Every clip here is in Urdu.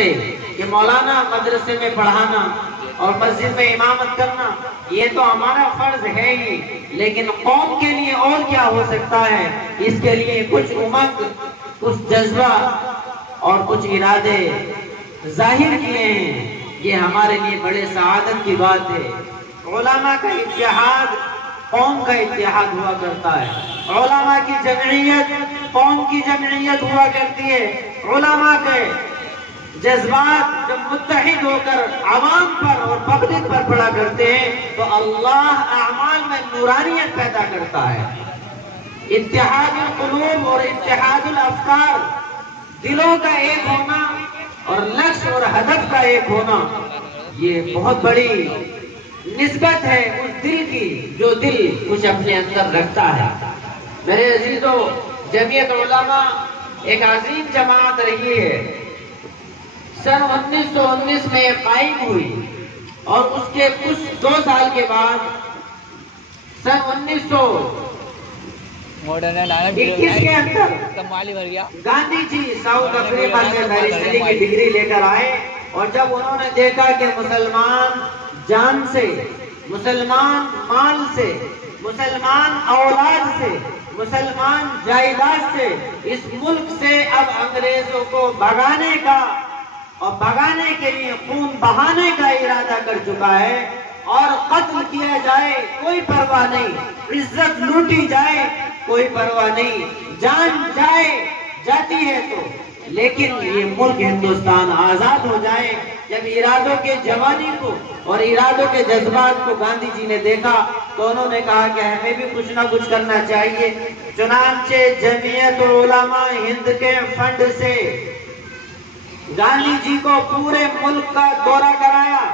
سے کہ مولانا مدرسے میں پڑھانا اور مسجد میں امامت کرنا یہ تو ہمارا فرض ہے ہی، لیکن قوم کے لیے اور کیا ہو سکتا ہے، اس کے لیے کچھ امنگ، کچھ جذبہ اور کچھ ارادے ظاہر کیے ہیں، یہ ہمارے لیے بڑے سعادت کی بات ہے۔ علماء کا اتحاد قوم کا اتحاد ہوا کرتا ہے، علماء کی جمعیت قوم کی جمعیت ہوا کرتی ہے۔ علماء کے جذبات جب متحد ہو کر عوام پر اور پبلک پر پڑا کرتے ہیں تو اللہ اعمال میں نورانیت پیدا کرتا ہے۔ اتحاد القلوب اور اتحاد الافکار، دلوں کا ایک ہونا اور لکش اور ہدف کا ایک ہونا، یہ بہت بڑی نسبت ہے اس دل کی جو دل کچھ اپنے اندر رکھتا ہے۔ میرے عزیزو، جمعیت علماء ایک عظیم جماعت رہی ہے۔ سن 1919 میں یہ قائم ہوئی اور اس کے کچھ 2 سال کے بعد سن 1921 کے اندر گاندھی جی ساؤتھ افریقہ سے بیرسٹری کی ڈگری لے کر آئے، اور جب انہوں نے دیکھا کہ مسلمان جان سے، مسلمان مال سے، مسلمان اولاد سے، مسلمان جائیداد سے اس ملک سے اب انگریزوں کو بھگانے کا اور بھگانے کے لیے خون بہانے کا ارادہ کر چکا ہے، اور قتل کیا جائے کوئی پرواہ نہیں، عزت لوٹی جائے کوئی پرواہ نہیں، جان جاتی ہے تو، لیکن یہ ملک ہندوستان آزاد ہو جائے۔ جب ارادوں کے جوانی کو اور ارادوں کے جذبات کو گاندھی جی نے دیکھا تو انہوں نے کہا کہ ہمیں بھی کچھ نہ کچھ کرنا چاہیے۔ چنانچہ جمعیت علماء ہند کے فنڈ سے گاندھی جی کو پورے ملک کا دورہ کرایا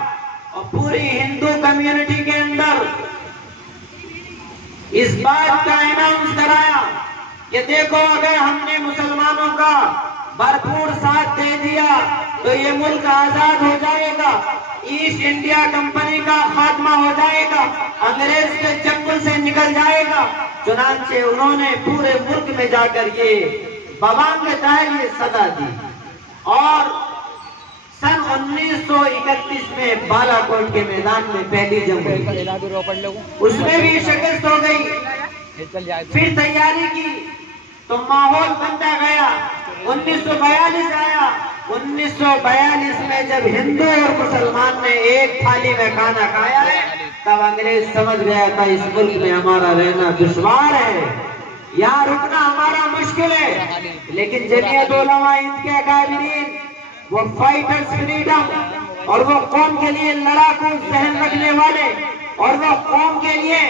اور پوری ہندو کمیونٹی کے اندر اس بات کا اناؤنس کرایا کہ دیکھو، اگر ہم نے مسلمانوں کا بھرپور ساتھ دے دیا تو یہ ملک آزاد ہو جائے گا، ایسٹ انڈیا کمپنی کا خاتمہ ہو جائے گا، انگریز کے چنگل سے نکل جائے گا۔ چنانچہ انہوں نے پورے ملک میں جا کر یہ بوام کے تحت یہ صدا دی، اور سن 1931 میں بالا کوٹ کے میدان میں پہلی جنگ ہوئی، اس میں بھی شکست ہو گئی۔ پھر تیاری کی تو ماحول بنتا گیا، 1942 آیا۔ 1942 میں جب ہندو اور مسلمان نے ایک تھالی میں کھانا کھایا ہے تب انگریز سمجھ گیا تھا اس ملک میں ہمارا رہنا دشوار ہے، یہاں رکنا ہمارا مشکل ہے۔ لیکن جمعیت علماء ہند کے اکابرین، وہ فائٹرز فریڈم، اور وہ قوم کے لیے لڑاکو ذہن رکھنے والے، اور وہ قوم کے لیے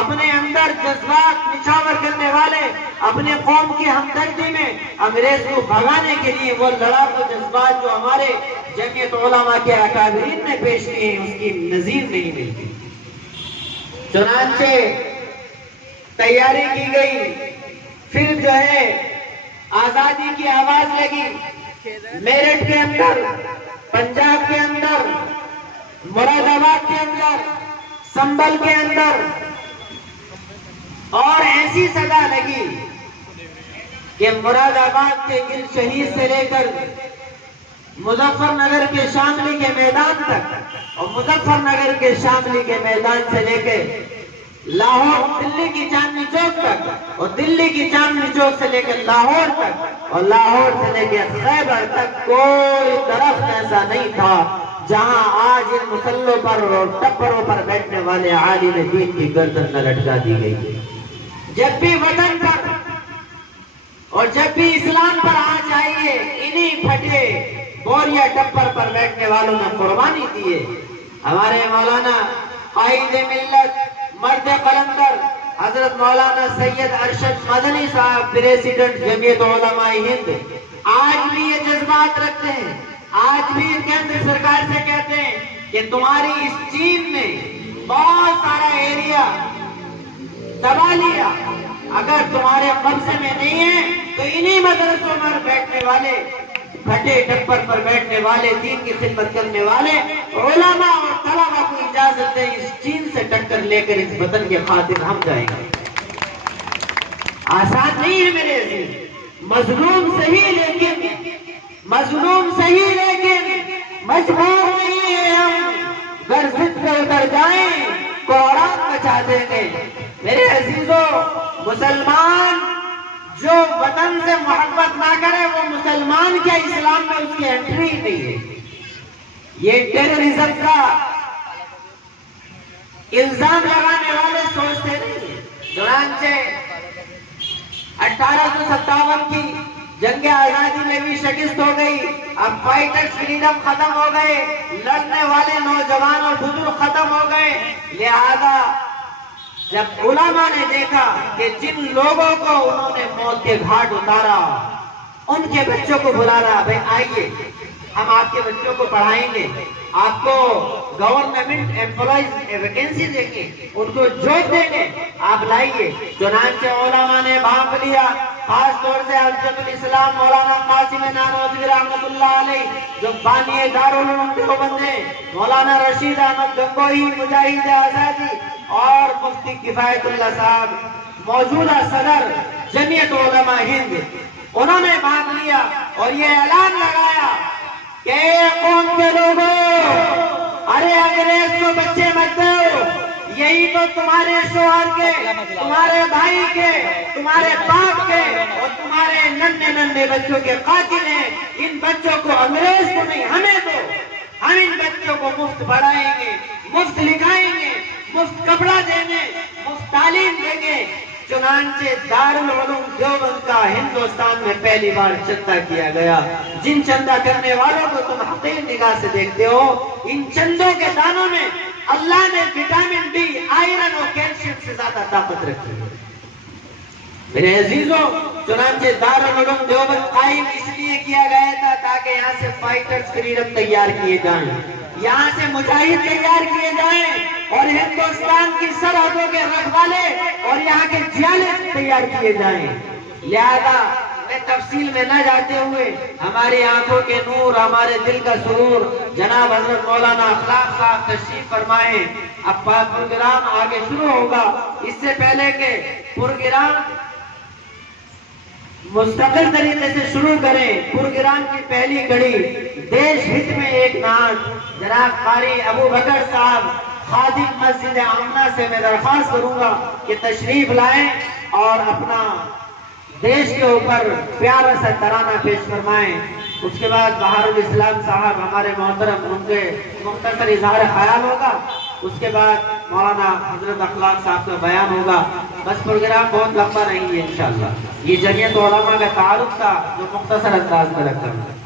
اپنے اندر جذبات نچھاور کرنے والے، اپنے قوم کی ہمدردی میں انگریز کو بھگانے کے لیے وہ لڑاکو جذبات جو ہمارے جمعیت علماء کے اکابرین نے پیش کی ہیں اس کی نظیر نہیں ملتی۔ چنانچہ تیاری کی گئی، پھر جو ہے آزادی کی آواز لگی، میرٹھ کے اندر، پنجاب کے اندر، مراد آباد کے اندر، سنبل کے اندر، اور ایسی صدا لگی کہ مراد آباد کے گل شہید سے لے کر مظفر نگر کے شاملی کے میدان تک، اور مظفر نگر کے شاملی کے میدان سے لے کے لاہور، دلی کی چاندنی چوک تک، اور دلی کی چاندنی چوک سے لے کر لاہور تک، اور لاہور سے لے کے خیبر تک کوئی درخت ایسا نہیں تھا جہاں آج ان مسلوں پر اور ٹپروں پر بیٹھنے والے عالم دین کی گردن نہ لٹکا دی گئی۔ جب بھی وطن پر اور جب بھی اسلام پر آنچ آئی ہے، انہی پھٹے بوریا ٹپر پر بیٹھنے والوں نے قربانی دی ہے۔ ہمارے مولانا قائد ملت، مرد قلندر، حضرت مولانا سید ارشد مدنی صاحب، پریزیڈنٹ جمعیت علماء ہند، آج بھی یہ جذبات رکھتے ہیں، آج بھی کیندر سرکار سے کہتے ہیں کہ تمہاری اس چین نے بہت سارا ایریا دبا لیا، اگر تمہارے قبضے میں نہیں ہے تو انہی مدرسوں پر بیٹھنے والے، پھٹے ٹپر پر بیٹھنے والے، دین کی خدمت کرنے والے علماء اور طلباء کو اجازت دیں، اس چین سے ٹکر لے کر اس وطن کے خاطر ہم جائیں گے۔ آسان نہیں ہے میرے عزیز، مظلوم صحیح لیکن مجبور نہیں ہے ہم، گر ضد پہ اتر جائیں قرآن بچا دیں گے۔ میرے عزیزوں، مسلمان جو وطن سے محبت نہ کرے وہ مسلمان کیا، اسلام میں اس کی انٹری نہیں ہے۔ یہ ٹیررزم کا الزام لگانے والے سوچتے نہیں ہیں۔ چنانچہ 1857 کی جنگ آزادی میں بھی شکست ہو گئی، اب فائٹرز فریڈم ختم ہو گئے، لڑنے والے نوجوان اور بزرگ ختم ہو گئے، لہذا جب علماء نے دیکھا کہ جن لوگوں کو انہوں نے موت کے گھاٹ اتارا ان کے بچوں کو بلا رہا، بھائی آئیے ہم آپ کے بچوں کو پڑھائیں گے، آپ کو گورنمنٹ ایمپلائیز ویکینسی دیں گے، ان کو جاب دیں گے، آپ لائیے۔ چنانچہ علماء نے بھانپ لیا، خاص طور سے حجت الاسلام مولانا قاسم نانوتوی رحمۃ اللہ علیہ جو بانی دارالعلوم دیوبند ہیں، مولانا رشید احمد گنگوہی مجاہد آزادی اور مفتی کفایت اللہ صاحب موجودہ صدر جمعیت علماء ہند، انہوں نے بھانپ لیا اور یہ اعلان لگایا کہ اے قوم کے لوگوں، ارے انگریز کو بچے مت دو، یہی تو تمہارے شوہر کے، تمہارے بھائی کے، تمہارے باپ کے اور تمہارے ننھے ننھے بچوں کے قاتل ہیں، ان بچوں کو انگریز کو نہیں ہمیں دو، ہم ان بچوں کو مفت پڑھائیں گے، مفت لکھائیں گے، مفت کپڑا دیں گے، مفت تعلیم دیں گے۔ چنانچہ دارالعلوم دیوبند کا ہندوستان میں پہلی بار چندہ کیا گیا۔ جن چندہ کرنے والوں کو تم حقیر نگاہ سے دیکھتے ہو، ان چندوں کے دانوں میں اللہ نے وٹامن بی، آئرن اور کیلشیم سے زیادہ طاقت رکھی ہے۔ میرے عزیزوں، چنانچہ دارالعلوم دیوبند قائم اس لیے کیا گیا تھا تاکہ یہاں سے فائٹرز فریڈم تیار کیے جائیں، یہاں سے مجاہد تیار کیے جائیں اور ہندوستان کی سرحدوں کے رکھوالے اور یہاں کے جیالے تیار کیے جائیں۔ لہذا میں تفصیل میں نہ جاتے ہوئے ہماری آنکھوں کے نور، ہمارے دل کا سرور جناب حضرت مولانا اخلاق صاحب تشریف فرمائیں۔ اب پروگرام آگے شروع ہوگا، اس سے پہلے کہ پروگرام مستقل طریقے سے شروع کریں، پروگرام کی پہلی کڑی دیش ہت میں ایک نعت جناب قاری ابو بکر صاحب خادم مسجد آمنہ سے میں درخواست کروں گا کہ تشریف لائیں اور اپنا دیش کے اوپر پیارا سا ترانہ پیش فرمائیں۔ اس کے بعد بہار الاسلام صاحب ہمارے محترم، ان کے مختصر اظہار خیال ہوگا، اس کے بعد مولانا حضرت اخلاق صاحب کا بیان ہوگا۔ بس پروگرام بہت لمبا نہیں ہے انشاءاللہ، یہ جمعیت علماء کا تعارف تھا جو مختصر انداز میں رکھا ہے۔